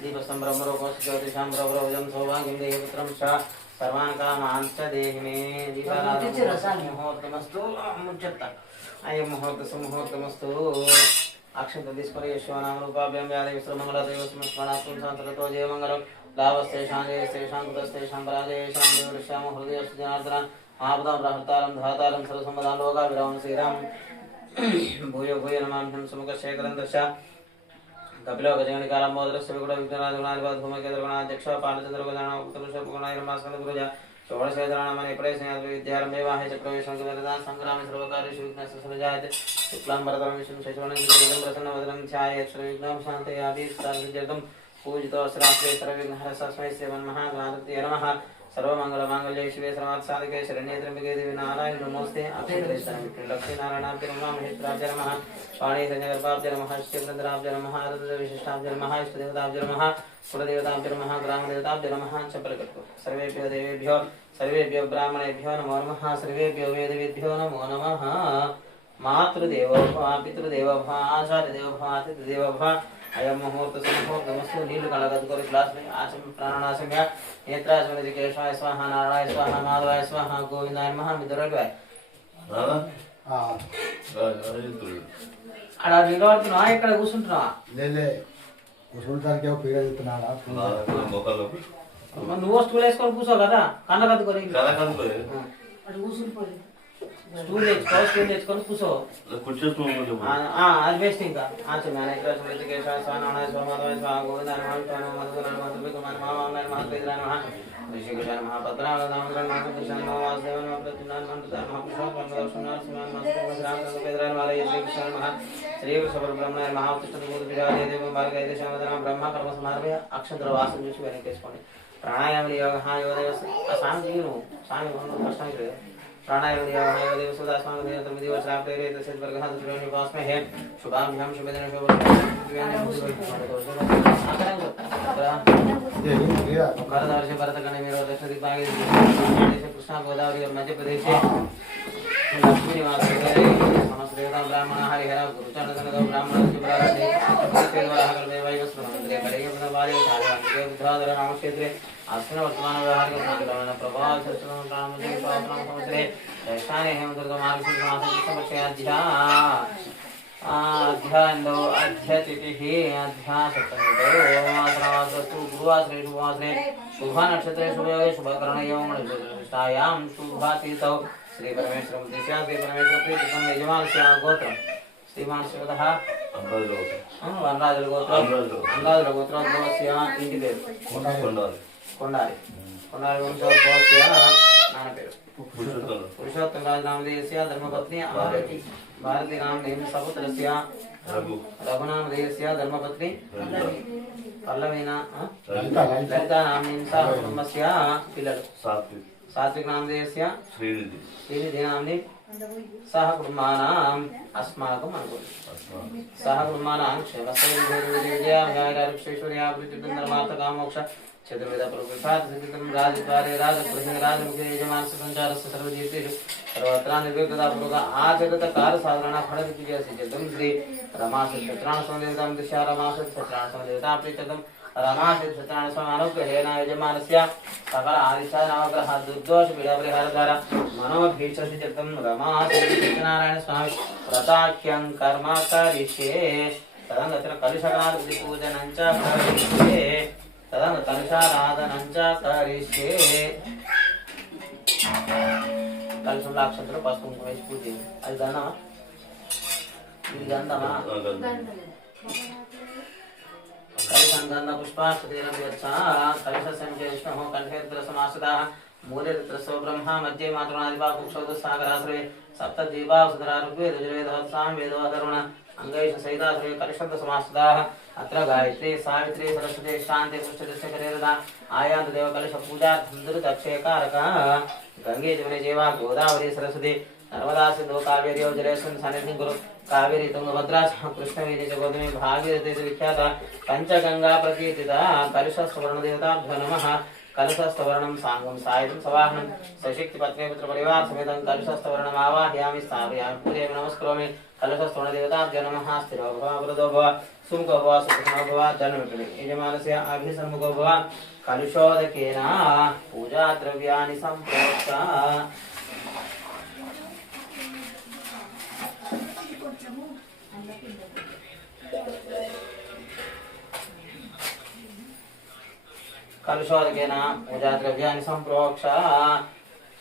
दीपस्तं ब्रह्मरूपस्य ज्योतिषां प्रभुरवजं सौभाग्यं देहि पुत्रं च सर्वान् कामान् च देहि मे मुहूर्तमस्तु मुच्यत्ता अयं मुहूर्तसमुहूर्तमस्तु अक्षंत తీసుకొని యశ్వనామ రూపాభ్యం వ్యాధి విశ్రమంగళదేవ స్మరణాత్మం శాంతతో జయమంగళం లాభస్తేషాం జయస్తేషాం కృతస్తేషాం పరాజయేషాం దేవృష్యామ హృదయస్సు జనార్దన ఆపదాం ప్రహర్తారం ధాతారం సర్వసంపదాం లోకా విరామం శ్రీరాం భూయో భూయ నమామ్యం సుముఖ శేఖరం దశ कपिलो गजगणिकालं मोदरस्य विगुण विघ्नादिगुणाधिपति धूमकेतुर्गुणाध्यक्ष पाण्डचन्द्रगुणाकुतुलशर्पगुणायर्मास्कन्धपुरुष षोडशेतराणामणि प्रदेशविद्यारम्भे वाहे चक्रवेशङ्करदान् सङ्ग्रामे सर्वकार्येषु विघ्नस्य सर्वजायते शुक्लां वरदं विष्णुं शशिवर्णं चतुर्भुजं प्रसन्नवदनं ध्यायेत् सर्वविघ्नां शान्तयाभिष्टार्थसिद्ध्यर्थं पूजितोऽस्त्रास्त्रे सर्वविघ्नहरस्मै श्रीमन्महागणाधिपतये नमः सर्वमङ्गलमाङ्गल्ये शिवे सर्वार्थसाधिके शरण्ये त्र्यम्बके देवी नारायणि नमोऽस्ते लक्ष्मीनारायणाभ्य नमः महेश्वराभ्य नमः पाणिरञ्जगर्भाभ्य नमः श्रीवृन्दराभ्य नमः आरुद्रविशिष्टाभ्य नमः इष्टदेवताभ्य नमः कुलदेवताभ्य नमः ग्रामदेवताभ्य नमः चपलकर्तु सर्वेभ्यो ब्राह्मणेभ्यो नमो नमः सर्वेभ्यो वेदवेभ्यो नमो नमः मातृदेवो भव पितृदेवो भव आचार्यदेवो भव अतिथिदेवो भव अयं मुहूर्तसमुहूर्तमस्तु नीलु कलगद्गोरि ग्लास में आचम प्राणानासम्य नेत्राचमनि केशवाय स्वाहा नारायणाय स्वाहा माधवाय स्वाहा गोविंदाय नमः मिदुरगाय అలా నిలబడుతున్నా ఇక్కడ కూర్చుంటున్నా కూర్చుంటానికి పీడ చెప్తున్నాడా నువ్వు స్టూల్ వేసుకొని కూర్చో కదా కళ్ళ కదుకొని అటు కూర్చుండిపోయి స్టూల్ తెచ్చుకో స్టూల్ తెచ్చుకొని కూర్చో అది బెస్ట్ ఇంకా అక్షంతర వాసం చూసి వెనకేసుకోండి ప్రాణాయామ యోగ యోగ స్వామి స్వామి కష్టం प्राणायाम देव सुदास्मां देव तमिदेव श्राप्तेरे तस्य वर्गः दुर्योनि वास्महे शुभाभ्यां शुभदिन भारतवर्षे भरतखण्डे मेरो दक्षिणदिग्भागे कृष्णा गोदावरी और मध्य प्रदेशे लक्ष्मी निवास समस्त देवता ब्राह्मण हरिहर गुरुचरण सनद ब्राह्मण शिवराजे देवाहर वैवस्वंद्रे कडेगे पुनवाले सारे बुद्धाधर नाम क्षेत्रे अस्मिन् वर्तमान व्यवहारिक साधन प्रभाव चर्चन रामजी स्वात्मन संवत्सरे दैशाने हेमदुर्ग मार्गशीर्ष मासस्य अध्यायन्दो अध्यतिथिः अध्यासप्तमीतो वासरावस्तु गुरुवासरे शुभवासरे शुभ नक्षत्रे शुभयोगे शुभकरणयोगं निष्ठायां शुभातीतौ श्री परमेश्वर मुद्दिश्य श्री परमेश्वर प्रीतिकं यजमानस्य गोत्रं श्रीमान शिवतः वनराजुल गोत्रोद्भवस्य इंटि पेरु కొండారి వంశోద్భవస్య నాన్న పేరు పురుషోత్తమ రాజనామధేయస్య ధర్మపత్ని ఆరతి భారతి నామధేయం సపుత్రస్య రఘునామధేయస్య ధర్మపత్ని పల్లవీన లలితా నామధేయం సహ కుటుంబస్య పిల్లలు సాత్విక్ నామధేయస్య శ్రీనిధి నామధి సహ కుటుంబానాం అస్మాకం అనుకోండి సహ కుటుంబానాం క్షేమస్థైర్యవిజయాభివృద్ధిర్ధర్మార్థకామోక్ష चतुर्वेद प्रभुपाद सिद्धितं राजद्वारे राजप्रसिंह राजमुखे यजमानस्य संचारस्य सर्वजीतेषु सर्वत्र निर्विघ्नता पूर्वक आचरित कार्य साधारण फल विजय सिद्धितं श्री रमासत्राण समदेवतां दिशा रमासत्राण समदेवता प्रीतम रमासत्राण समानुग्रहेण यजमानस्य सकल आदिशा नवग्रह दुर्दोष पीडा परिहार द्वारा मनोभीष्ट सिद्धितं रमासत्राण स्वामी व्रताख्यं कर्म करिष्ये तदंगत्र कलुषकाल पूजनं च करिष्ये तदंग कलशाराधनं च करिष्ये कलशंలో అక్షంతలు పసుపు కుంకుమ వేసి పూజ చేయండి అది గంధమా ఇది గంధమా कलशं गंध पुष्पाक्षतेन विवत्सा कलशस्य विष्णुः कंठे रुद्रसमाश्रिताः मूले रुद्रस्य ब्रह्मा मध्ये मातृणादिपा कुक्षौ सागराश्रये सप्तद्वीपा सुधरा ऋग्वेद यजुर्वेदवत्सां वेदोऽधर्वण अंगैष सहिताश्रये कलशब्द समाश्रिताः अत्र गायत्री सावित्री सरस्वती शांति पुष्टदस्य करेरदा आयान्तु देव कलश पूजार्थं दुर्दक्षयकारकः गंगे जमुने जेवा गोदावरी सरस्वती नर्मदा सिंधु कावेरी जलेस्मिन् सन्निधिं कुरु कावेरी तुंगभद्रा कृष्णवेदी जगोदमी भागीरथी विख्याता पंचगंगा प्रकीर्तिता कलश सुवर्ण देवताभ्यो नमः कलशस्थवर्णं सांगं सायं सवाहनं सशक्ति पत्नी पुत्र परिवार समेतं कलशस्थवर्णम् आवाहयामि स्थापयामि पूजयामि नमस्करोमि कलशस्थवर्ण देवताभ्यो नमः स्थिरो भव वरदो भव सुमुखो भव सुखनो भव जन्मपि यजमानस्य अभिसन्मुखो भव कलशोदकेन पूजा द्रव्याणि सम्प्रोक्ता कलशोदकेन पूजा द्रव्याणि सम्प्रोक्ष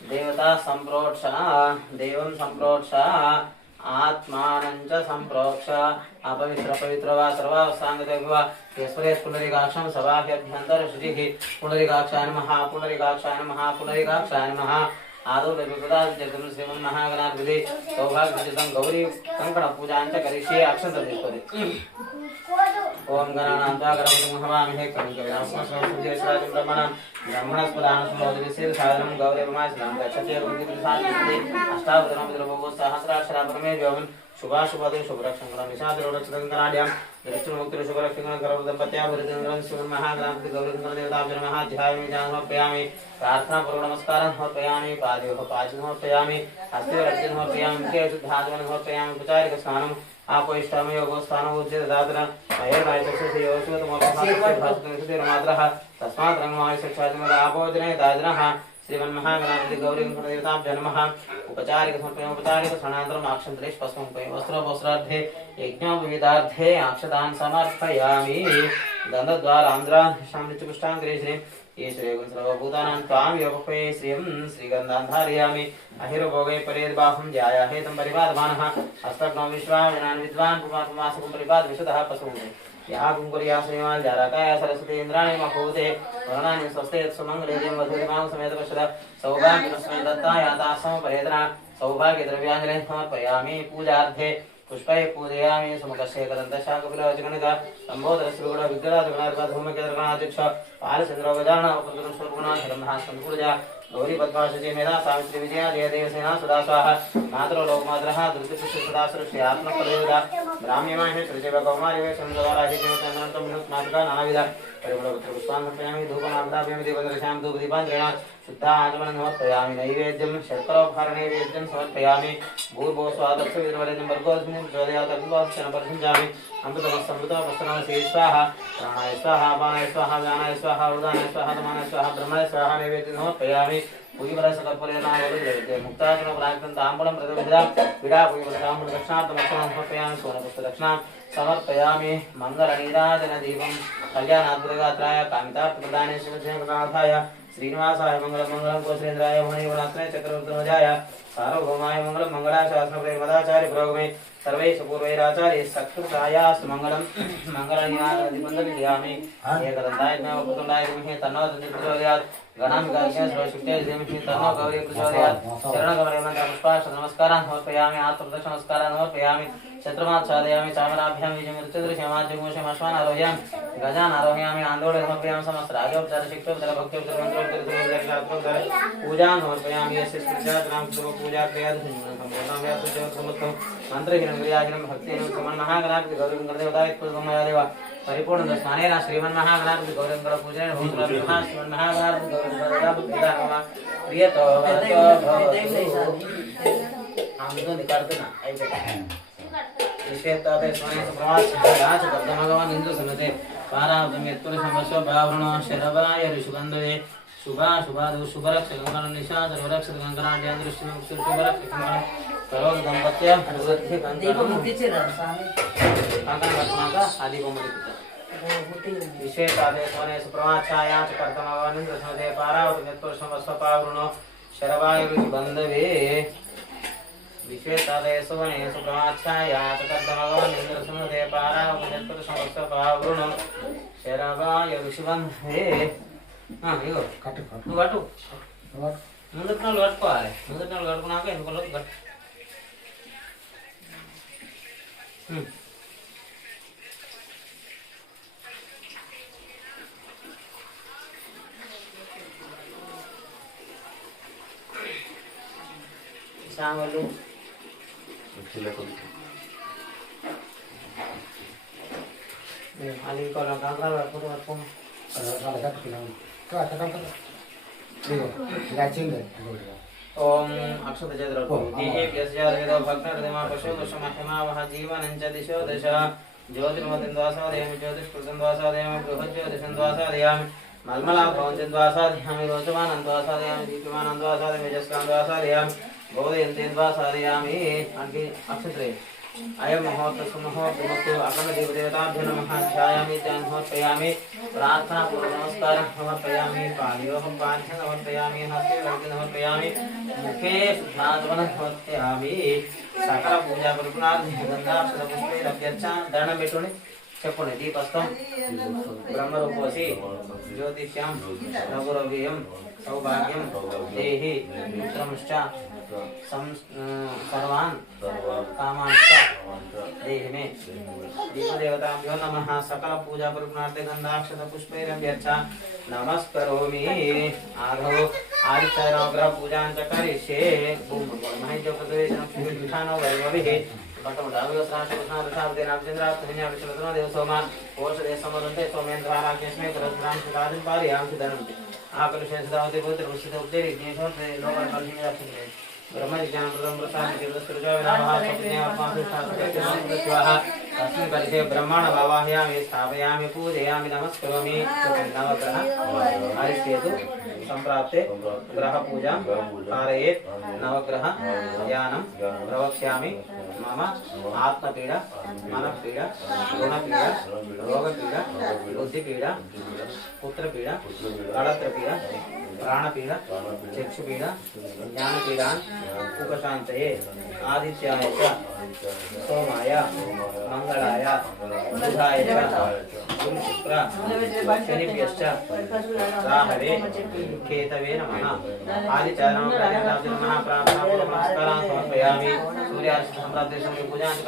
देवता सम्प्रोक्ष देवं सम्प्रोक्ष आत्मानं च सम्प्रोक्ष अपवित्र पवित्र वा सर्वावस्थांगते भव केशवरेश पुंडरीकाक्षं सभाभ्यभ्यन्तर शुचिः पुंडरीकाक्षाय नमः पुंडरीकाक्षाय नमः पुंडरीकाक्षाय नमः आदौ लघुपदार्जनं श्रीमन्महागणाधिपति सौभाग्यजितं गौरी कंकण पूजां च करिष्ये अक्षन्तदीपति ओम गणानां त्वा गणपतिं हवामहे कविकविनाशमस्मसुदेशराजं ब्रह्मणां ब्रह्मणस्पदानसुमोदविशेष साधनं गौरवमासनां गच्छते रुद्रसादिपति अष्टावधानमद्रभोगो सहस्राक्षरा परमेव्योमन् शुभाशुभदे शुभरक्षणं निशादरोरक्षणकराड्यां दृष्टिमुक्ति शुभरक्षणं करवदम्पत्या भरितन्द्रं श्रीमन्महागणाधिपति गौरीशंकरदेवताभ्यो नमः ध्यायामि समर्पयामि प्रार्थना पूर्वक नमस्कारं समर्पयामि पादयोः पादं समर्पयामि हस्ते रक्षं समर्पयामि मुखे शुद्धात्मनं समर्पयामि उपचारिक स्नानं आपोष्टामि योगस्थानं उच्यते दातन मयर्नायचक्षुषे योगस्वतमोपहासुते मात्रः तस्मात् रङ्गमायशक्षाजमद आपोजने दाजनः श्रीमन्महागणाधिपति गौरीशंकरदेवताभ्यो नमः उपचारिक समर्पयामि उपचारिक स्नानानन्तरम् अक्षन्तरे पुष्पं वस्त्रार्थे यज्ञोपवीतार्थे अक्षतान् समर्पयामि गन्धद्वारान्ध्रान् शान्तिपुष्टाङ्गरेश्वरे ईश्वरे सर्वभूतानां त्वां योगपये श्रियं श्रीगन्धान् धारयामि अहिर्भोगे परेर्बाहुं ध्यायाहेतं परिपादमानः हस्तग्नौ विश्वाजनान् विद्वान् पुमासुकं परिपाद विशुद्धः पशुः यागुं कुर्या श्रीमान् जाराकाय सरस्वती इन्द्राणि महोदे वर्णानि स्वस्ते सुमङ्गले वधूरिमां समेत पश्यत सौभाग्यस्मै दत्ता याता समपरेतना सौभाग्यद्रव्याञ्जलिं समर्पयामि पूजार्थे पुष्पै पूजयामि सुमुखस्य कदन्तशाकपिलवचगणिका सम्बोधरश्रीगुण विग्रहाजगणाधिपधूमकेतगणाध्यक्ष पालचन्द्रोगजानपुरुषोर्गुणाधर्महास्कन्दपूजा गौरी पद्माशुचि मेधा सावित्री विजया जयदेवसेना सदा स्वाहा मातरो लोकमातरः दुर्गतिश्री सदा सुरक्षे आत्मफलयोदा ब्राह्म्यमाहेश्वरदेव कौमार्य चन्द्रवाराहिदेवचन्द्रन्तं मातृका नानाविध परिमलपत्र पुष्पान् समर्पयामि धूपमाग्दापयामि देवदर्शयामि धूपदीपाञ्जलिना शुद्धा आचमनं समर्पयामि नैवेद्यं शर्करोपहारनैवेद्यं समर्पयामि भूर्भुवस्वादक्षविद्रवरेण्यं भर्गोऽस्मिन् प्रचोदयात् अग्निवासनं परिसञ्जामि अमृतमस्तमृतमस्तनमसि स्वाहा प्राणाय स्वाहा अपानाय स्वाहा व्यानाय स्वाहा उदानाय स्वाहा तमानाय स्वाहा ब्रह्माय स्वाहा नैवेद्यं समर्पयामि पूजिवरसकल्पलेनावरुद्रविद्ये मुक्ताचनपराक्तं ताम्बूलं प्रतिविधा विडा पूजिवरताम्बूलदक्षिणार्थमक्षणं समर्पयामि सोनपुष्पदक्षिणां समर्पयामि मङ्गलनीराजनदीपं कल्याणाद्भुतगात्राय कामितार्थप्रदाने श्रीमद्वेङ्कटनाथाय श्रीनिवासाय मङ्गलं मङ्गलं कोश्रेन्द्राय मणिवनाथाय चक्रवर्तिनोजाय सार्वभौमाय मङ्गलं मङ्गलाशासनप्रेमदाचार्य पुरोगमे सर्वैः पूर्वैराचार्य सत्कृतायास्तु मङ्गलं मङ्गलनीराजनदीपन्दलियामि एकदन्ताय ज्ञानवपुतुण्डाय धीमहि तन्नो दन्ति प्रचोदयात् गणाम्बिकाय सर्वशक्त्यै धीमहि तन्नो गौरी प्रचोदयात् शरणगमनमन्त्रपुष्पाश्च नमस्कारान् समर्पयामि आत्मप्रदक्षिणमस्कारान् समर्पयामि शत्रुमाच्छादयामि चामराभ्यां विजयमृत्युदृश्यमाद्यमोषमाश्वान् गजान् आरोहयामि आन्दोलनं समर्पयामि समस्तराजोपचारशिक्षोपचार भक्त्योपचार पूजां समर्पयामि यस्य स्मृत्याचनां पूजा क्रियादुः मंत्रहीनं भक्तिहीनं श्रीमन्महागणाधिपति गौरीशंकरदेवताय परिपूर्ण स्नानेन श्रीमन्महागणाधिपति गौरीशंकर पूजनेन भूतुरः श्रीमन्महागणाधिपति गौरीशंकर प्रियतो आमदो निकारतना विशेषताते स्मरणे प्रवास भगवान इंद्र सन्नते पारावतम यत्पुरुष समस्व भावरणो शरवाय ऋषुगंधवे शुभा शुभादु शुभरक्षकं निशा सर्वरक्षकं दृष्टि शुभरक्षकं करोद दंपत्य प्रवृत्ति दीपं किचेरा स्वामी काका आदि गोमति विशेषताते स्मरणे प्रवासाया च कर्तमवान इंद्र सन्नते पारावतम यत्पुरुष समस्व भावरणो शरवाय ऋषुगंधवे विश्वेतादय सुवने सुप्रमाच्छाया चकर्दमगवन इंद्रसुनदे पारावतम समस्तपावृणो शरवाय ऋषिबन्धे ఇగో కట్టు నువ్వు కట్టు ముందుకు నాలుగు కట్టుకోవాలి ముందుకు నాలుగు కట్టుకున్నాక వెనుకలోకి కట్టు సాంగలు అది ఇంకో కాకరాలు పట్టుకుంటూ పట్టుకోండి కట్టుకున్నాను ओम अक्षत चंद्र देहे यस्यार्विदो भक्तर्दिमा पशु महिमा वह जीवनं च दिशो दश ज्योतिर्मतिं द्वासादयामि ज्योतिष्कृतं द्वासादयामि बृहज्योतिषं द्वासादयामि मल्मला भवन्तं द्वासादयामि रोचमानं द्वासादयामि दीप्यमानं द्वासादयामि यजस्कां द्वासादयामि बोधयन्तीं द्वासादयामि अक्षत्रे अयं मुहूर्तसुमुहूर्तमस्तु अखण्डदेवदेवताभ्यो नमः ध्यायामि ध्यानमर्पयामि प्रार्थनापूर्वक नमस्कारं समर्पयामि पाणियोः पाठ्यं समर्पयामि हस्ते वर्गे समर्पयामि मुखे शुद्धात्मनं समर्पयामि सकल पूजा परिपूर्णार्थं गन्धाक्षरपुष्पैरभ्यर्चा దండం పెట్టుకొని చెప్పండి దీపస్థం బ్రహ్మరూపోసి జ్యోతిష్యం రఘురవ్యం సౌభాగ్యం దేహి మిత్రముశ్చ सर्वान् कामांश्च देहि मे दीपदेवताभ्यो नमः सकल पूजा परिपूर्णार्थे गन्धाक्षत पुष्पैरभ्यर्चा नमस्करोमि आघो आदित्याग्रह पूजां च करिष्ये महेन्द्र प्रतिष्ठानो वैभविः सोमा ओषधे समदन्ते सोमेन्द्राराज्ञस्मै परस्परां सुतादिं पारयां सुधनन्ति आकर्षण सदावते पवित्र वृषित उपदेरि ज्ञेशोत्ते लोकं कलिहिरक्षते ब्रह्मज्ञानं प्रदं प्रसादं केवलस्वरूपविनामः स्वप्नेऽवत्मासुष्ठास्वाहा तस्मिन् कलिते ब्रह्माण्ड भावाह्यामि स्थापयामि पूजयामि नमस्करोमि नवग्रह आयुष्येतु संप्राप्ते ग्रह पूजा कारयेत् नवग्रह ध्यानं प्रवक्ष्यामि मम आत्मपीडा मनपीडा ऋणपीडा रोगपीडा बुद्धिपीडा पुत्रपीडा कलत्रपीडा प्राणपीडा चक्षुपीडा ज्ञानपीडा उपशान्तये आदित्याय च सोमाय मंगलाय बुधाय च गुरुशुक्र शनिभ्यश्च राहवे केतवे नमः आदित्यानां प्रार्थनापूर्वकं समर्पयामि सूर्यार्घ्य पूजा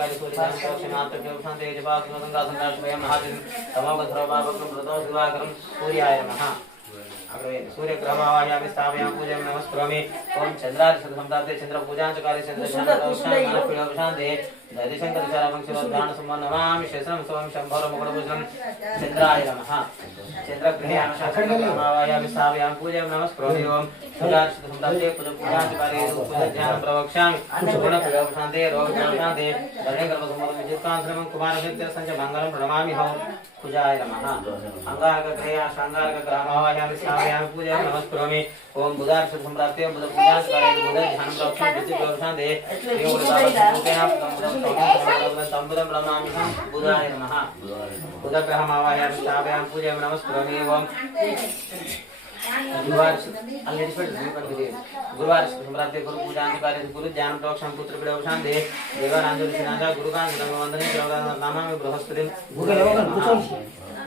सूर्याय नमः सूर्य ग्रहमावाहयामि स्थापयामि पूजयामि नमस्करोमि ओम चंद्रार्घ्य संप्राप्ते चंद्र पूजा च कार्य चंद्र शांते दधिशंकर चारमंक्षरोद्धान सम्मान नमामि शेषं सोम शंभर मुकुटभूषणं चंद्राय नमः चंद्रग्रहे आवाहयामि स्थापयामि पूजयामि नमस्करोमि ओम सूर्यार्घ्य संप्राप्ते पूजा च कार्य ज्ञानं प्रवक्ष्यामि गुणप्रयोगशान्ते रोगप्रयोगशान्ते धरणीकर्मसम्मतं विद्युत्कान्तं कुमारशक्ति संच मंगलं प्रणमामि हौं पूजाय नमः अंगारकग्रहे शांगारकग्रहमावाहयामि स्थापयामि पूजयामि नमस्करोमि ओम बुधार्घ्य संप्राप्ते बुध पूजा च कार्य बुध ध्यानं प्रवक्ष्यामि विद्युत्कान्ते संबुधं प्रणमामि हौं बुधाय नमः बुधग्रहमावाहयामि स्थापयामि पूजयामि नमस्करोमि ओम गुरुवार संप्राप्ते गुरु पूजा कार्य गुरु ज्ञान प्रोक्षण पुत्र प्रवक्षण दे देवानंद सिनादा गुरुकान वंदने नमामि बृहस्पति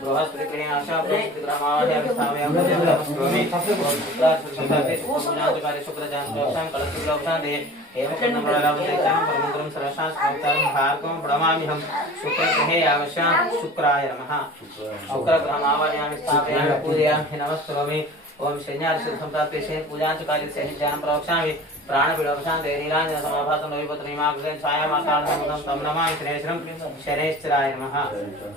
बृहस्पति के आशा ग्रामावाहयामि स्थापयामि पूजयामि नमस्करोमि गुरुवार संप्राप्ते पूजा कार्य शुक्र ज्ञान प्रोक्षण कलश प्रवक्षण दे एवं कन्नमरावते ज्ञान परमंत्रम सरशास्त्रं भार्गवं प्रणमामि हम शुक्रग्रहे आवश्य शुक्राय नमः शुक्रग्रहमावाहयामि स्थापयामि पूजयामि नमस्करोमि ओम शनिर्घ्य संप्राप्ते शनि पूजा च कार्य शनि ज्ञानं प्रवक्ष्यामि प्राणपीडोपशान्ते नीलाञ्जन समाभासं रविपत्नीमाग्रहं छायामाताळं तं नमामि शनेश्वरं शनैश्चराय नमः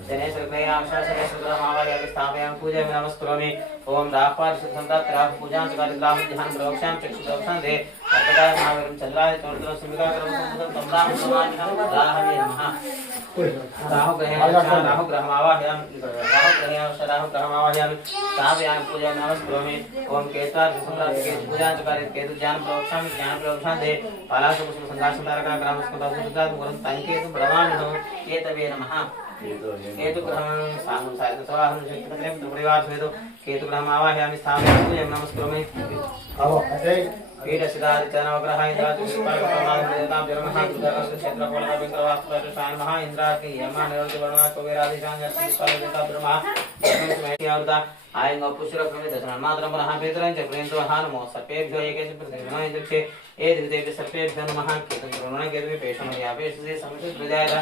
शनैश्वरग्रहे शनैश्वरग्रहमावाहयामि स्थापयामि पूजयामि नमस्करोमि ओम राहुवार संप्राप्ते राहु पूजा च कार्य राहुध्यानं प्रवक्ष्यामि चक्षुप्रवक्षान्ते अर्कदाय महावीरं चन्द्राय चन्द्रं सिंहिकाकरं तं नमामि राहवे नमः राहुग्रहमावाहयामि स्थापयामि पूजयामि नमस्करोमि ओम केतुर्घ्य संप्राप्ते केतु पूजा च कार्य केतु ज्ञानं प्रवक्ष्यामि ज्ञान प्रवक्षान्ते पालाशपुष्प संघासंतारका ग्रामस्कंदं गुरुं तंकेतु प्रणमामि हौं केतवे नमः केतुग्रहं सामसारितसवाहं शक्तिपत्रें त्रिपरिवार समेतो केतुग्रहमावाहयामि स्थापयामि पूजयामि नमस्करोमि पीठसिद्धादित्यनवग्रह इंद्रादिपालकप्रमाददेवतां जन्मः क्षेत्रफलकविक्रवास्तुशान् महा इंद्रादि यमा निरंतवर्णा कुबेरादिशान्यर्तिपालदेवता ब्रह्मा जन्मसुमेत्यावृता आयंग पुष्पप्रमे दशनामात्रं पुनः पेतरं च प्रेन्तो हानमो सर्पेभ्यो एकेश प्रतिमः इन्द्रक्षे एदितेभ्य सर्पेभ्यो नमः केतुर्गुणकेतुः पेशमयापेशसे समितप्रजायत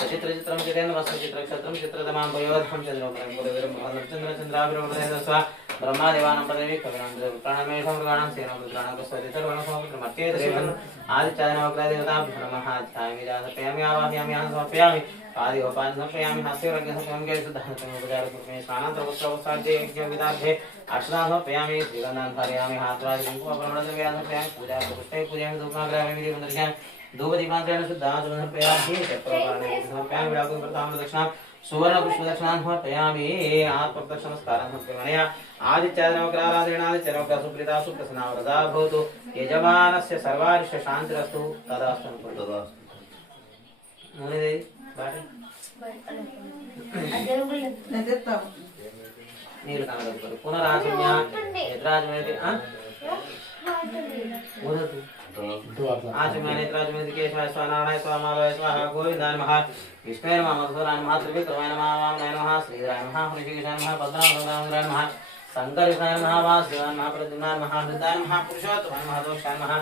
सचित्रचित्रं चितेन वस्त्रचित्रक्षत्रं चित्रतमां वयोधं चन्द्रोपरं पुरवीरं चन्द्रचन्द्राभिरमणेन स्व ब्रह्मादेवानां पदवी कविनां प्राणमेषं मृगाणां सेनां रुद्राणां कस्वति सर्वणसमपुत्रमर्त्ये देवन् आदित्यादिनवग्रहदेवताभ्यो नमः ध्यायामि समर्पयामि आवाहयामि समर्पयामि पादिहोपान् समर्पयामि हास्यरज्ञसमर्पयामि शुद्धान्तमुपचारपुष्पे स्नानान्तरवस्त्रावस्त्राद्ये यज्ञविदार्थे अक्षतां समर्पयामि श्रीगन्धान् धारयामि हात्रादिकुङ्कुमप्रमणद्रव्यान् समर्पयामि पूजापुष्पे पूजयामि धूपमाग्रहामि दीपन्दर्शयामि धूपदीपान्तरेण शुद्धान् समर्पयामि चक्रवर्णे समर्पयामि विराकुम्भरताम्रदक्षिणां सुवर्णपुष्पदक्षिणां समर्पयामि आत्मप्रदक्षिणस्कारं समर्पयामि आदित्यादिनवग्रहाराधनादित्यनवग्रह सुप्रीता सुप्रसन्ना वरदा भवतु यजमानस्य सर्वारिष्ट शान्तिरस्तु तदास्तु मुनिदेवी बाटे నీళ్ళు కనగలుగుతారు పునరాశమ్య నిద్రాజమేది ఆచమ్య నిద్రాజమేది కేశవాయ స్వ నారాయణ స్వ మాధవాయ స్వ గోవిందాయ నమః విష్ణువే నమః మధుసూదనాయ నమః త్రివిక్రమాయ నమః వామనాయ నమః శ్రీధరాయ నమః హృషికేశాయ నమః పద్మనాభాయ నమః శంకరేశాయ నమః వాసుదేవాయ నమః ప్రద్యుమ్నాయ నమః హృదాయ నమః పురుషోత్తమాయ నమః దోషాయ నమః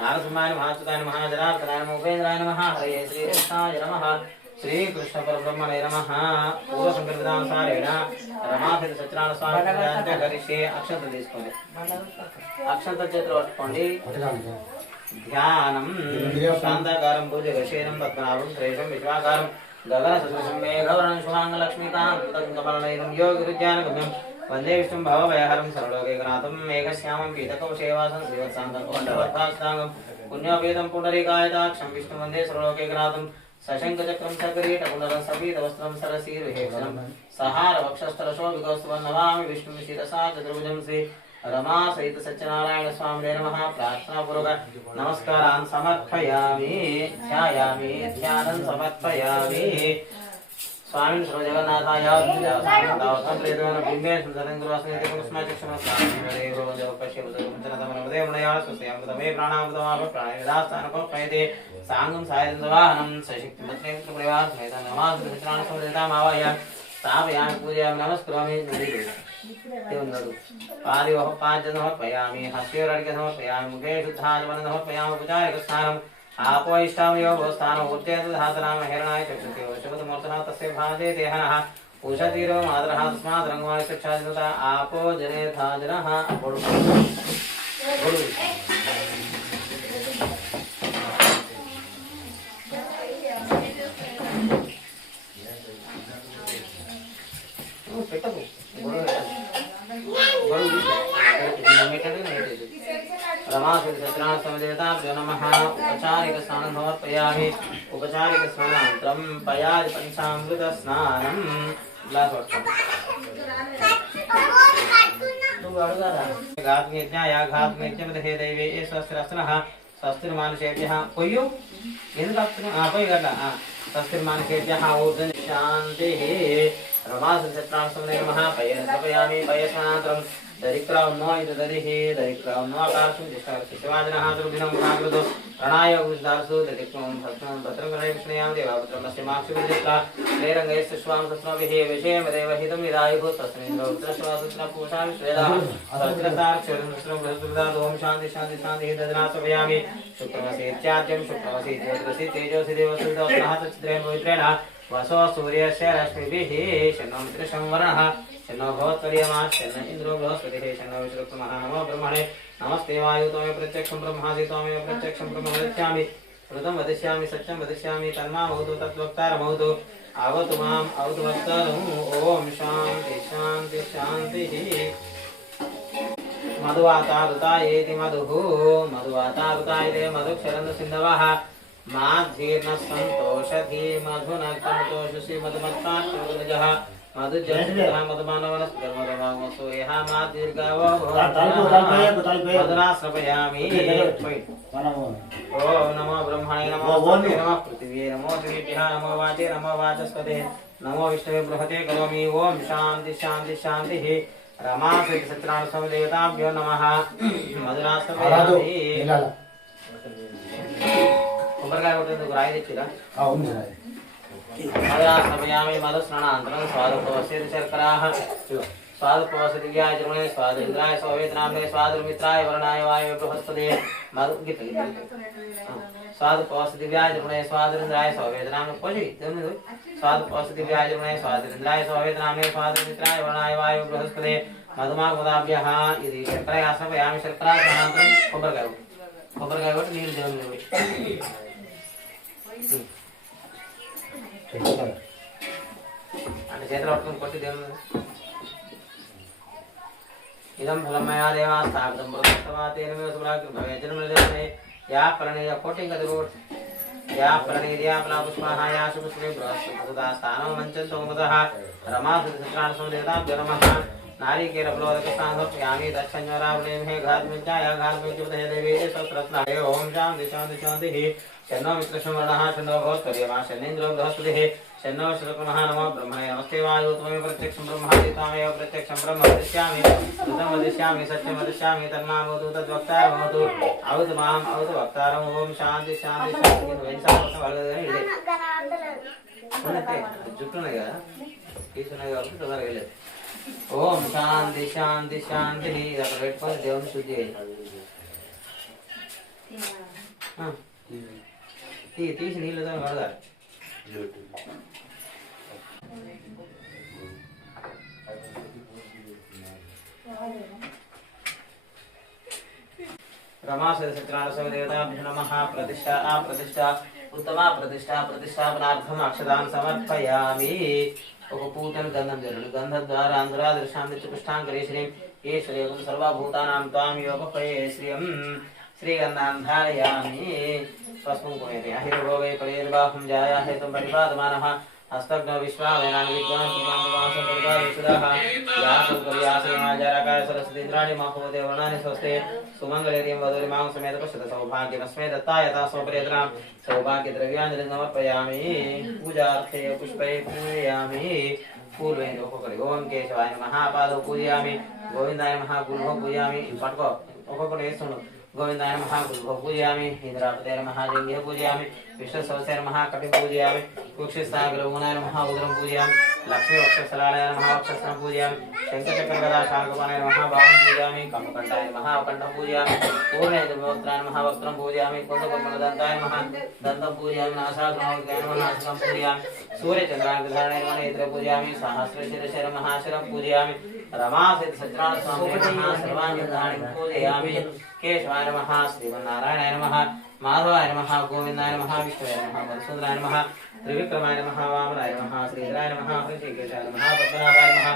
నారసింహాయ నమః అచ్యుతాయ నమః జనార్దనాయ నమః ఉపేంద్రాయ నమః హరే శ్రీకృష్ణాయ నమః श्रीकृष्ण परब्रह्मणे नमः पूर्व संकल्पनानुसारेण रमाभित सत्यनारायण स्वामी करिष्ये अक्षंत తీసుకోండి అక్షంత చేతులు పట్టుకోండి ధ్యానం శాంతాకారం భుజగశేనం పద్మనాభం శ్రేషం విశ్వాకారం గగన సదృశం మేఘవర్ణం శుభాంగ లక్ష్మీకాంతం కమలనయనం యోగిరుజ్ఞానగమ్యం వందే విష్ణుం భవభయహరం సర్వలోకైకనాథం మేఘశ్యామం పీతకౌశేవాసం శ్రీవత్సాంగం కొండవర్ధాస్తాంగం పుణ్యోపేతం పుండరీకాయతాక్షం విష్ణు వందే సర్వలోకైకనాథం सशंकचक्रं सकरीटकुण्डलं सपीतवस्त्रं सरसीरुहेक्षणं सहारवक्षस्थलशो विकौस्तुवन्नमामि विष्णुं शिरसा चतुर्भुजं श्री रमा सहित सत्यनारायण स्वामिने नमः प्रार्थनापूर्वक नमस्कारान् समर्पयामि ध्यायामि ध्यानं समर्पयामि स्वामी सर्वजगन्नाथाय दावतं प्रेतोन बिम्बे सुन्दरं गुरुवासने कुस्माचक्षमस्मादेव पश्यमुदयमुनया स्वस्यामृतमे प्राणामृतमाप प्राणविदास्थानकोपयते सांगं सायन्दवाहनं सशक्तिमत्रेन्द्रपरिवार समेत नमामि सत्यनारायणस्वामिदेवतामावाह्य स्थापयामि पूजयामि नमस्करोमि देवन्दरु पादिवः पाञ्चन समर्पयामि हस्योरर्घ्य समर्पयामि मुखे शुद्धाचमनं समर्पयामि उपचारिकस्नानं आपो इष्टामयो भवस्थानो उद्यतधातनाम हिरणाय चक्षुते वशपदमूर्तनः तस्य भाजे देहनः उषतीरो मातरः तस्मात् रङ्गवाय चक्षादिता आपो जनेथा जनः बोडु పెట్టకు रमादेवताभ्यो नमः उपचारिकस्नानं समर्पयामि उपचारिकस्नानानन्तरं पयादि पञ्चामृतस्नानं घातमेज्ञायाघातमेज्ञमदहे दैवे स्वस्तिरस्नः स्वस्तिर्मानुषेभ्यः पोय्यु स्वस्तिर्मानुषेभ्यः ऊर्ध्वं शान्तिः रमासत्यत्राणसमने नमः पयस्मयामि पयस्मनानन्तरं दरिक्रावन्नो इदरिहि दरिक्रावन्नो आकाशं दिशारस्य शिवाजनः दुर्दिनं भागवतो प्रणाय उद्धारसु दरिक्रावं भस्मं भद्रं गणेशनयां देवापुत्रमस्य माक्षुविदित्वा श्रीरङ्गैश्च स्वां तस्माभिः विषयमदेवहितं विदायुः तस्मिन् उत्तरश्वासुष्णपूषामि श्वेदाः सहस्रताक्षरं सहस्रं बृहस्पतिदात् ओं शान्ति शान्ति शान्तिः ददनासपयामि शुक्रमसि इत्याद्यं शुक्रमसि ज्योतिरसि तेजोसि देवसि दोषणः तच्चित्रेण पवित्रेण वसो सूर्यस्य रश्मिभिः शन्नो मित्रशं वरुणः शन्नो भवत्वर्यमा शन्न इन्द्रो बृहस्पतिः शन्नो विष्णुक्रमः नमो ब्रह्मणे नमस्ते वायु त्वमेव प्रत्यक्षं ब्रह्मासि त्वमेव प्रत्यक्षं ब्रह्म वदिष्यामि श्रुतं वदिष्यामि सत्यं वदिष्यामि तन्मामवतु तद्वक्तारमवतु अवतु माम् अवतु वक्तारम् ॐ शान्ति शान्ति शान्तिः मधुवातारुतायेति मधुः मधुवातारुतायते मधुक्षरन्तु सिन्धवः माधीर्न सन्तोषधी मधुनक्तमतोषसि मधुमत्ताक्षोगजः मधुजः मधुमानवनस्पतिर्मधुमामसो यः मादीर्घवो मधुराश्रपयामि ॐ नमो ब्रह्मणे नमो नमः पृथिव्यै नमो दिवेभ्यः नमो वाचे नमो वाचस्पते नमो विष्णवे बृहते करोमि ॐ शान्ति शान्ति शान्तिः रमा सत्यनारायण स्वामी देवताभ्यो नमः मधुराश्रपयामि కొబ్బరికాయ కొట్టేందుకు రాయి తెచ్చిరా మధురాశ్రమయామి మధుస్నానానంతరం స్వాదుపవసేతి శర్కరాः स्वादुपवसति दिव्याचरणे स्वादेन्द्राय सौवेदनाम्ने स्वादुर्मित्राय वरुणाय वायवे बृहस्पते स्वादुपवसति दिव्याचरणे स्वादेन्द्राय सौवेदनाम्ने पोजि स्वादुपवसति दिव्याचरणे स्वादेन्द्राय सौवेदनाम्ने स्वादुर्मित्राय वरुणाय वायवे बृहस्पते మధుమాగపదాభ్యః ఇది శర్కరయాసనం యామి శర్కరాసనాంతరం కొబ్బరికాయ కొట్టి నీళ్ళు దేవుని అంటే చేతులు పట్టుకుని కొట్టి దేవుని ఇదం ఫలమయా దేవా స్థాపితం పురస్తవాతేన భవేజన్మనే యా ప్రణయ కోటింగ దుర్గోట్ या प्रणीर्या पुष्पाः या शुभश्री बृहस्पतिदा स्थानं मञ्चन्तो मुदः रमासुत्राणसंदेवताभ्यो नमः नारिकेलफलोदकस्नानोपयामि दक्षिणरावणेमहे घातमिज्ञाया घातमिज्युपदे देवी सहस्रत्नाय ॐ शान्ति शान्ति शान्तिः शन्नो मित्रशमरणः शन्नो भवत्वर्यमा शन्नेन्द्रो बृहस्पतिः शन्नो शुक्रमः नमो ब्रह्मणे नमस्ते वायु त्वमेव प्रत्यक्षं ब्रह्मादि त्वमेव प्रत्यक्षं ब्रह्म वदिष्यामि ऋतं वदिष्यामि सत्यं वदिष्यामि तन्मामवतु तद्वक्तारमवतु अवतु माम् अवतु वक्तारम् ओम शान्ति शान्ति शान्ति वेंसावసం వలగదని ఇదే జుట్టునే కదా తీసుకునే కాబట్టి తొందరగా వెళ్ళేది ఓం శాంతి శాంతి శాంతి ఇది అక్కడ పెట్టుకొని దేవుని శుద్ధి చేయాలి తీసి నీళ్ళతో కడగాలి रमासत्राणसदेवताभ्यो नमः प्रतिष्ठा प्रतिष्ठा उत्तमा प्रतिष्ठा प्रतिष्ठापनार्थम अक्षदान समर्पयामि ఒక పూతన గంధం జరుడు గంధ ద్వారా అంధరా దృశాంతి చుష్టాంకరే శ్రీం ఈశ్వరేయం సర్వభూతానాం త్వాం యోగపయే శ్రీయం శ్రీగంధాన్ ధారయామి స్వస్మం కోయతే అహిర్భోగే పరిర్బాహం జాయా హేతం పరిపాదమానః हस्तग्न विश्वावेनान विद्वान् पुमान्तवासं परिपालयिषुदाः यासुपर्यासयमाजारकाय सरस्वतीन्द्राणि महोदय वर्णानि स्वस्ते सुमङ्गलेरियं वधूरिमां समेत पश्यत सौभाग्यमस्मे दत्ताय तासोपरेतरां सौभाग्यद्रव्याञ्जलिं समर्पयामि पूजार्थे पुष्पै पूजयामि पूर्वेण ओकोकरि ओम केशवाय नमः पादौ पूजयामि गोविन्दाय नमः गुरुभो पूजयामि पट्को ओकोकरि వేస్తుండు गोविन्दाय नमः गुरुभो पूजयामि इंद्रापते नमः जंघ्य पूजयामि विश्वसवसे नमः कटि पूजयामि कुक्षिस्थाग्रगुणाय नमः उदरं पूजयामि लक्ष्मी वक्षस्थलाय नमः वक्षस्थलं पूजयामि शङ्खचक्रगदा शार्ङ्गपाणाय नमः बाहुं पूजयामि कमकण्ठाय नमः कण्ठं पूजयामि पूर्णेन्द्रवक्त्राय नमः वक्त्रं पूजयामि कुन्दकुर्मणदन्ताय नमः दन्तं पूजयामि नासाग्रमौलिकाय नमः नासिकं पूजयामि सूर्यचन्द्राग्रधारणाय नमः नेत्रं पूजयामि सहस्रशिरसे नमः शिरं पूजयामि रमासहित सत्यनारायण नमः सर्वाङ्गधारणं पूजयामि केशवाय नमः श्रीमन्नारायणाय नमः माधवाय नमः गोविन्दाय नमः विष्णुवे नमः मधुसूदनाय नमः त्रिविक्रमाय नमः वामनाय नमः श्रीधराय नमः ऋषिकेशाय नमः पद्मनाभाय नमः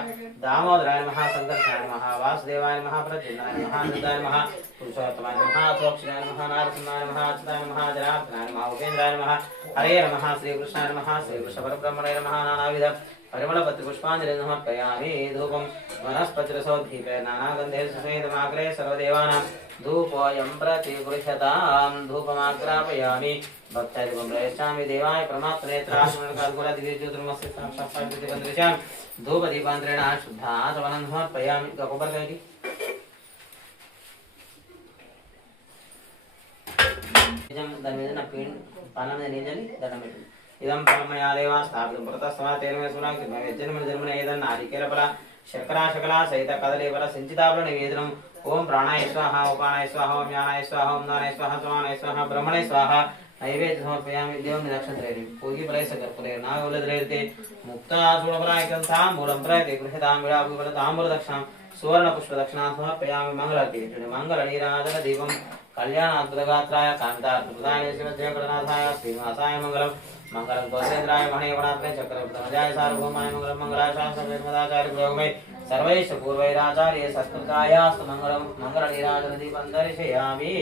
दामोदराय नमः संकर्षाय नमः वासुदेवाय नमः प्रद्युम्नाय नमः नन्दाय नमः पुरुषोत्तमाय नमः त्वक्षिणाय नमः नारसिंहाय नमः अच्युताय नमः जनार्दनाय नमः उपेन्द्राय नमः हरे नमः श्रीकृष्णाय नमः श्रीकृष्णपरब्रह्मणे नमः नानाविध परिमलपत्रिपुष्पाञ्जलिं समर्पयामि धूपं वनस्पतिरसोद्दीपे नानागन्धे सुसमेतमाग्रे सर्वदेवानां धूपोऽयं प्रतिगृह्यतां धूपमाग्रापयामि भक्तादिकं प्रयच्छामि देवाय परमात्मनेत्रात्मनकालकुलदिव्यज्योतिर्मस्य साक्षात्कृतिबन्धृशामि धूपदीपान्तरेण शुद्धाचमनं समर्पयामि कोपरकैति దాని మీద నా పానం మీద నీళ్ళని దండం పెట్టింది इदं परमया देवा स्थापितं पुरतस्तवातेन मे सुनाक्ति जन्मने एदन् नारिकेलफल शर्करा शकला सहित कदलीफल सिञ्चिताफल निवेदनम् ओम प्राणाय स्वाहा उपानाय स्वाहा ओम ज्ञानाय स्वाहा ओम दानाय स्वाहा समानाय स्वाहा ब्रह्मणे स्वाहा नैवेद्य समर्पयामि देवं नक्षत्रेण पूगी प्रयसकर्पणे नागवलद्रेते मुक्तासुरपरायकं ताम्बूलं प्रयते गृह्यतां विडापुबल ताम्बूलदक्षां सुवर्णपुष्पदक्षिणां समर्पयामि मङ्गलार्ति मङ्गलनीराजन दीपं कल्याणाद्भुतगात्राय कामितार्थप्रदाय शिवजयगणनाथाय श्रीनिवासाय मङ्गलम् मंगलम गोसेन्द्राय महेगणात्मे चक्रवर्तमजाय सार्वभौमाय मंगलम मंगलाय शास्त्रवेदमदाचार्य प्रयोगमे सर्वैश्च पूर्वैराचार्य सत्कृतायास्तु मंगलम मंगलनीराजन दीपं दर्शयामि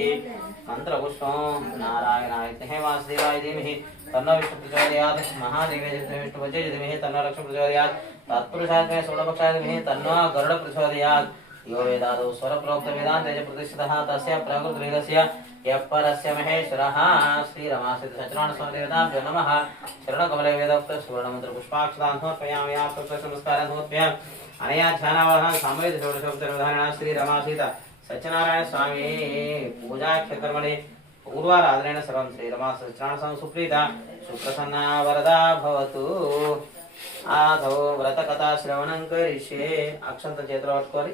मंत्रपुष्पं नारायणाय विद्महे वासुदेवाय धीमहि तन्नो विष्णु प्रचोदयात् महादेवे विष्णु वज्रे धीमहि तन्नो लक्ष्मी प्रचोदयात् तत्पुरुषाय शुक्लपक्षाय धीमहि तन्नो गरुड प्रचोदयात् यो वेदादौ स्वरप्रोक्तवेदान्ते च प्रतिष्ठितः तस्य प्रकृतिरेकस्य यपरस्य महेश्वरः श्रीरमासित सचराणस्वामिदेवताभ्यो नमः शरणकमले वेदोक्त सुवर्णमन्त्रपुष्पाक्षतान् समर्पयामि नमस्कारं समर्पयामि अनया ध्यानावधान सामवेद षोडशोपचारविधानेन श्रीरमासित सत्यनारायण स्वामी पूजाख्यकर्मणि पूर्वाराधनेन सर्वं श्रीरमासित सचराणस्वामी सुप्रीता सुप्रसन्ना वरदा भवतु आदौ व्रतकथा श्रवणं करिष्ये अक्षंत చేతిలో పట్టుకొని